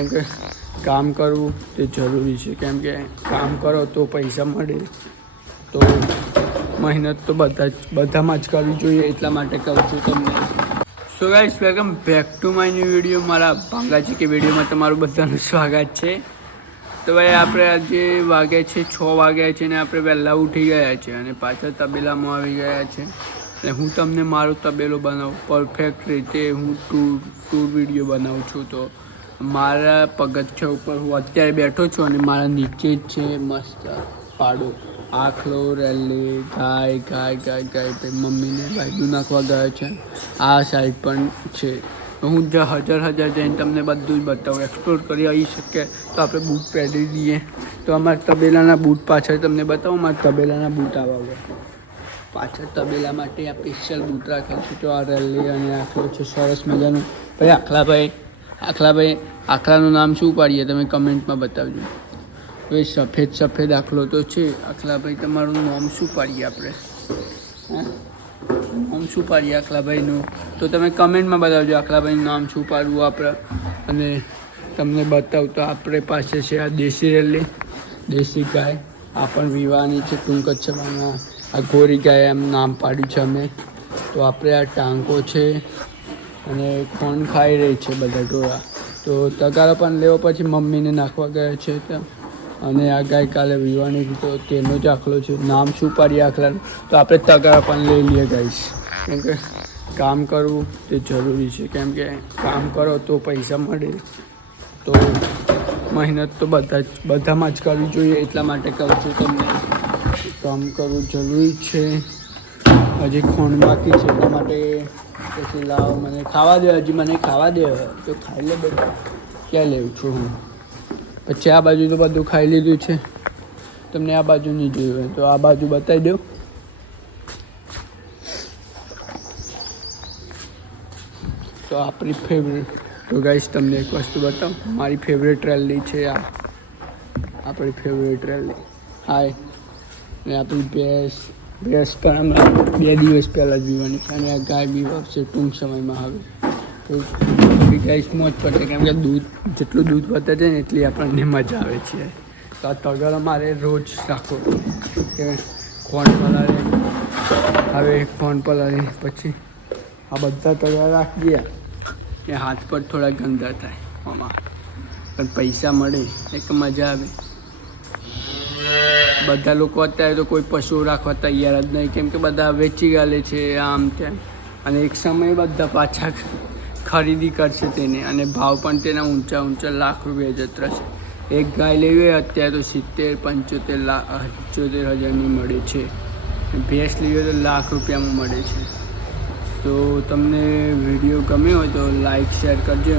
કેમ કે કામ કરવું તે જરૂરી છે, કેમ કે કામ કરો તો પૈસા મળે. તો મહેનત તો બધામાં જ કરવી જોઈએ, એટલા માટે કહું છું તમને. So guys, welcome back to my new video. મારા ભાંગાજી કે વિડીયોમાં તમારું બધાનું સ્વાગત છે. તો ભાઈ આપણે આજે વાગ્યા છે 6 વાગ્યા છે ને આપણે વહેલા ઉઠી ગયા છે અને પાછા તબેલામાં આવી ગયા છે. અને હું તમને મારો તબેલો બનાવું પરફેક્ટ રીતે હું ટૂર વિડીયો બનાવું છું. તો મારા પગથિયા ઉપર હું અત્યારે બેઠો છું અને મારા નીચે જ છે મસ્ત પાડો, આખલો, રેલી, ગાય મમ્મીને વાયદું નાખવા ગયા છે. આ સાઈડ પણ છે. હું હજાર જઈને તમને બધું જ બતાવું, એક્સપ્લોર કરી આવી શકે. તો આપણે બૂટ પહેરી દઈએ. તો અમારા તબેલાના બૂટ પાછળ તમને બતાવું. મારા તબેલાના બૂટ આવા પાછળ તબેલા માટે આ સ્પેશિયલ બૂટ રાખેલ છે. તો આ રેલી અને આખલો છે સરસ મજાનું. ભાઈ આખલાનું નામ શું પાડીએ તમે કમેન્ટમાં બતાવજો. હવે સફેદ આખલો તો છે. આખલાભાઈ તમારું નામ શું પાડીએ આપણે? નામ શું પાડીએ આખલાભાઈનું? તો તમે કમેન્ટમાં બતાવજો આખલાભાઈનું નામ શું પાડવું આપણે. અને તમને બતાવું તો આપણે પાસે છે આ દેશી રેલી, દેશી ગાય. આ પણ વિવાહની છે ટૂંક જ છે. આ ગોરી ગાય એમ નામ પાડ્યું છે અમે. તો આપણે આ ટાંકો છે અને ખોણ ખાઈ રહી છે બધા ઢોરા. તો તગારો પણ લેવો પછી મમ્મીને નાખવા ગયા છે ત્યાં. અને આ ગાય કાલે વિવાહની તો તેનો જ આખલો છે. નામ શું પાડીએ આખલાનું? તો આપણે તગારા પણ લઈ લઈએ ગાઈશ. કેમ કે કામ કરવું તે જરૂરી છે, કેમ કે કામ કરો તો પૈસા મળે. તો મહેનત તો બધામાં જ કરવી જોઈએ, એટલા માટે કહું છું તમને. કામ કરવું જરૂરી છે. હજી ખોણ બાકી છે એટલા માટે પછી લાવ મને ખાવા દે. હજી મને ખાવા દે તો ખાઈ લે બધા. ક્યાં લેવું છું હું? પછી આ બાજુ તો બધું ખાઈ લીધું છે. તમને આ બાજુ નહીં જોયું હોય તો આ બાજુ બતાવી દઉં. તો આપણી ફેવરેટ, તો ગાઈસ તમને એક વસ્તુ બતાવું. મારી ફેવરેટ રેલી છે આ. આપણી ફેવરેટ રેલી હાય. અને આપણી ભેંસ પણ હમણાં 2 દિવસ પહેલાં જ વિવાની છે. અને આ ગાય બી વાવશે ટૂંક સમયમાં હવે. તો ગાઈસ મોજ પડશે, કેમ કે જેટલું દૂધ વધે છે ને એટલી આપણને મજા આવે છે. તો આ તગારો મારે રોજ રાખવો કે ખોણ પલાળે. હવે ખોણ પલાળી પછી આ બધા તગારા રાખી દે કે હાથ પર થોડા ગંદા થાય આમાં, પણ પૈસા મળે એક મજા આવે. બધા લોકો અત્યારે તો કોઈ પશુ રાખવા તૈયાર જ નહીં, કેમ કે બધા વેચી ગાલે છે આમ તેમ. અને એક સમયે બધા પાછા ખરીદી કરશે તેને, અને ભાવ પણ તેના ઊંચા લાખ રૂપિયા જતા છે. એક ગાય લેવી હોય અત્યારે તો 70-75 હજારની મળે છે. ભેંસ લેવી હોય તો લાખ રૂપિયામાં મળે છે. તો તમને વિડીયો ગમ્યો હોય તો લાઈક શેર કરજો.